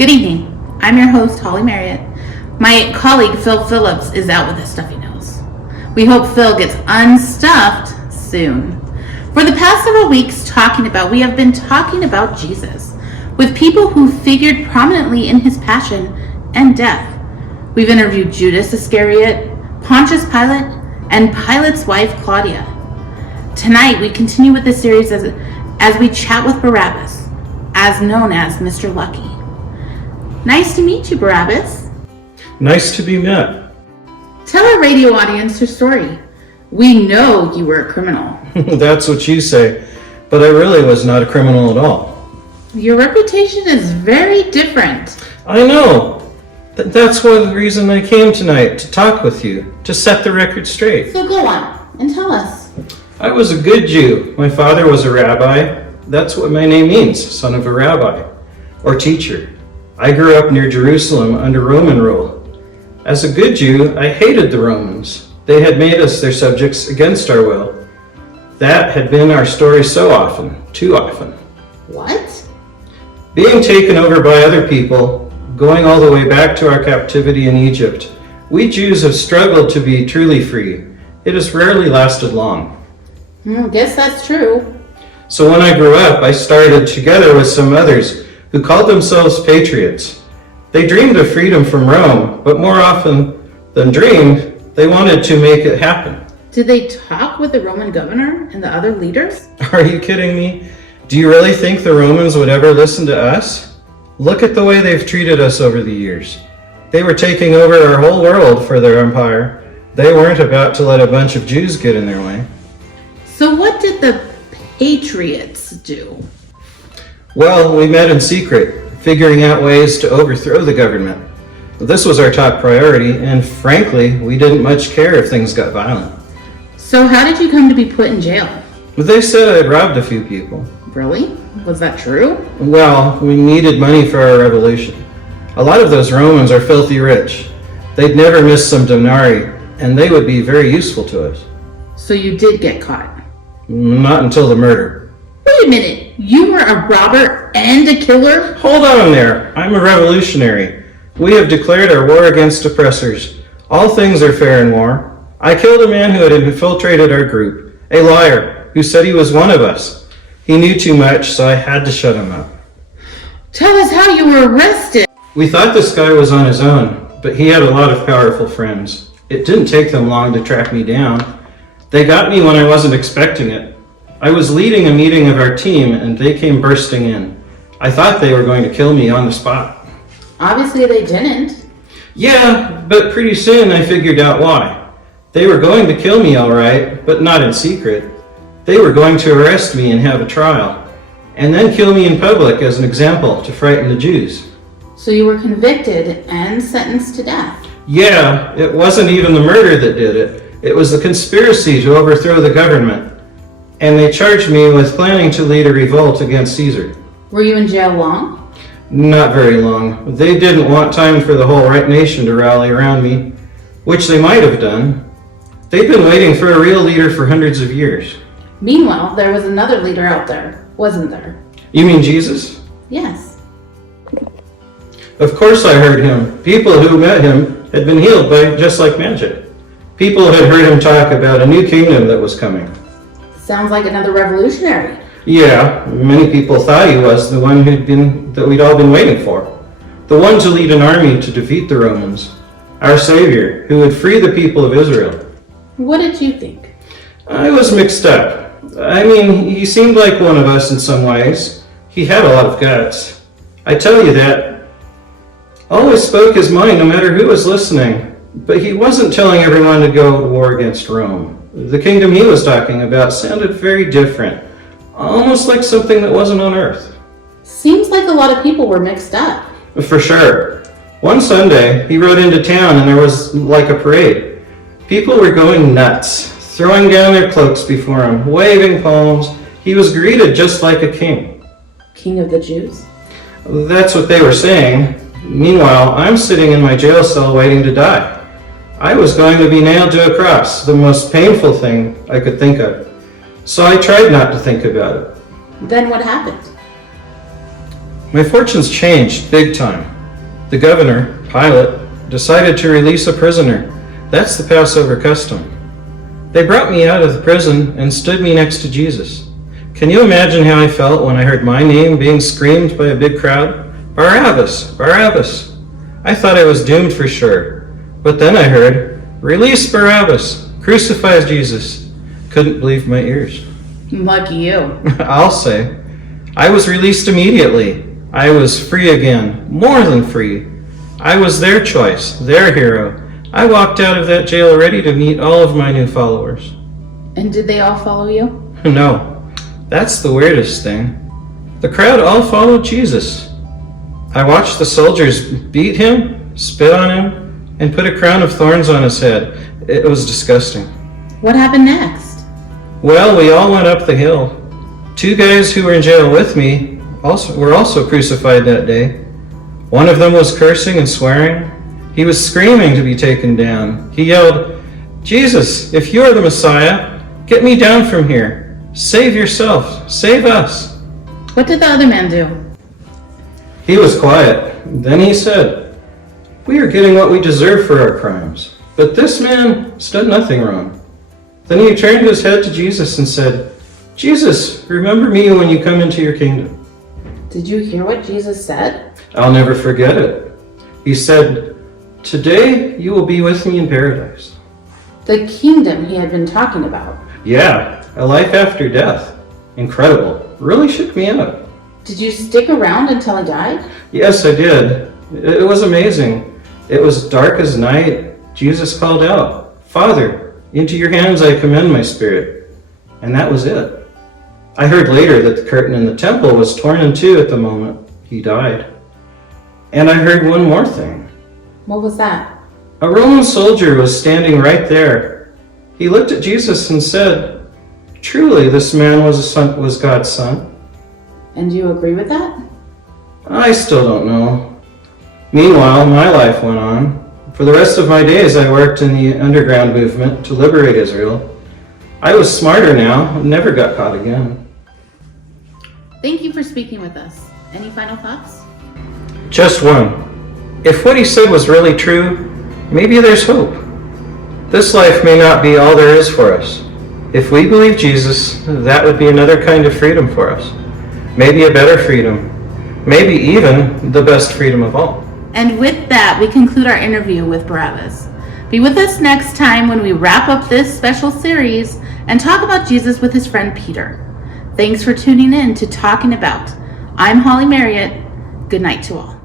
Good evening. I'm your host, Holly Marriott. My colleague, Phil Phillips, is out with his stuffy nose. We hope Phil gets unstuffed soon. For the past several weeks we have been talking about Jesus with people who figured prominently in his passion and death. We've interviewed Judas Iscariot, Pontius Pilate, and Pilate's wife, Claudia. Tonight, we continue with this series as we chat with Barabbas, as known as Mr. Lucky. Nice to meet you, Barabbas. Nice to be met. Tell our radio audience your story. We know you were a criminal. That's what you say, but I really was not a criminal at all. Your reputation is very different. I know. That's one of the reason I came tonight, to talk with you, to set the record straight. So go on and tell us. I was a good Jew. My father was a rabbi. That's what my name means, son of a rabbi, or teacher. I grew up near Jerusalem under Roman rule. As a good Jew, I hated the Romans. They had made us their subjects against our will. That had been our story so often, too often. What? Being taken over by other people, going all the way back to our captivity in Egypt, we Jews have struggled to be truly free. It has rarely lasted long. Guess that's true. So when I grew up, I started together with some others who called themselves patriots. They dreamed of freedom from Rome, but more often than dreamed, they wanted to make it happen. Did they talk with the Roman governor and the other leaders? Are you kidding me? Do you really think the Romans would ever listen to us? Look at the way they've treated us over the years. They were taking over our whole world for their empire. They weren't about to let a bunch of Jews get in their way. So what did the patriots do? Well, we met in secret, figuring out ways to overthrow the government. This was our top priority, and frankly, we didn't much care if things got violent. So how did you come to be put in jail? They said I'd robbed a few people. Really? Was that true? Well, we needed money for our revolution. A lot of those Romans are filthy rich. They'd never miss some denarii, and they would be very useful to us. So you did get caught? Not until the murder. Wait a minute, you were a robber and a killer? Hold on there, I'm a revolutionary. We have declared our war against oppressors. All things are fair in war. I killed a man who had infiltrated our group, a liar who said he was one of us. He knew too much, so I had to shut him up. Tell us how you were arrested. We thought this guy was on his own, but he had a lot of powerful friends. It didn't take them long to track me down. They got me when I wasn't expecting it. I was leading a meeting of our team, and they came bursting in. I thought they were going to kill me on the spot. Obviously they didn't. Yeah, but pretty soon I figured out why. They were going to kill me all right, but not in secret. They were going to arrest me and have a trial, and then kill me in public as an example to frighten the Jews. So you were convicted and sentenced to death? Yeah, it wasn't even the murder that did it. It was the conspiracy to overthrow the government. And they charged me with planning to lead a revolt against Caesar. Were you in jail long? Not very long. They didn't want time for the whole right nation to rally around me, which they might have done. They've been waiting for a real leader for hundreds of years. Meanwhile, there was another leader out there, wasn't there? You mean Jesus? Yes. Of course I heard him. People who met him had been healed by just like magic. People had heard him talk about a new kingdom that was coming. Sounds like another revolutionary. Yeah, many people thought he was the one that we'd all been waiting for. The one to lead an army to defeat the Romans. Our savior, who would free the people of Israel. What did you think? I was mixed up. I mean, he seemed like one of us in some ways. He had a lot of guts. I tell you that. Always spoke his mind no matter who was listening. But he wasn't telling everyone to go to war against Rome. The kingdom he was talking about sounded very different. Almost like something that wasn't on earth. Seems like a lot of people were mixed up. For sure. One Sunday, he rode into town and there was like a parade. People were going nuts, throwing down their cloaks before him, waving palms. He was greeted just like a king. King of the Jews? That's what they were saying. Meanwhile, I'm sitting in my jail cell waiting to die. I was going to be nailed to a cross, the most painful thing I could think of. So I tried not to think about it. Then what happened? My fortunes changed big time. The governor, Pilate, decided to release a prisoner. That's the Passover custom. They brought me out of the prison and stood me next to Jesus. Can you imagine how I felt when I heard my name being screamed by a big crowd? Barabbas! Barabbas! I thought I was doomed for sure. But then I heard, release Barabbas! Crucify Jesus! Couldn't believe my ears. Lucky you. I'll say. I was released immediately. I was free again, more than free. I was their choice, their hero. I walked out of that jail ready to meet all of my new followers. And did they all follow you? No, that's the weirdest thing. The crowd all followed Jesus. I watched the soldiers beat him, spit on him, and put a crown of thorns on his head. It was disgusting. What happened next? Well, we all went up the hill. 2 guys who were in jail with me were also crucified that day. One of them was cursing and swearing. He was screaming to be taken down. He yelled, Jesus, if you are the Messiah, get me down from here. Save yourself. Save us. What did the other man do? He was quiet. Then he said, we are getting what we deserve for our crimes. But this man has done nothing wrong. Then he turned his head to Jesus and said, Jesus, remember me when you come into your kingdom. Did you hear what Jesus said? I'll never forget it. He said, today you will be with me in paradise. The kingdom he had been talking about. Yeah, a life after death. Incredible. Really shook me up. Did you stick around until he died? Yes, I did. It was amazing. It was dark as night. Jesus called out, Father, into your hands I commend my spirit. And that was it. I heard later that the curtain in the temple was torn in two at the moment he died. And I heard one more thing. What was that? A Roman soldier was standing right there. He looked at Jesus and said, truly this man was God's son. And do you agree with that? I still don't know. Meanwhile, my life went on. For the rest of my days, I worked in the underground movement to liberate Israel. I was smarter now and never got caught again. Thank you for speaking with us. Any final thoughts? Just one. If what he said was really true, maybe there's hope. This life may not be all there is for us. If we believe Jesus, that would be another kind of freedom for us. Maybe a better freedom. Maybe even the best freedom of all. And with that, we conclude our interview with Barabbas. Be with us next time when we wrap up this special series and talk about Jesus with his friend Peter. Thanks for tuning in to Talking About. I'm Holly Marriott. Good night to all.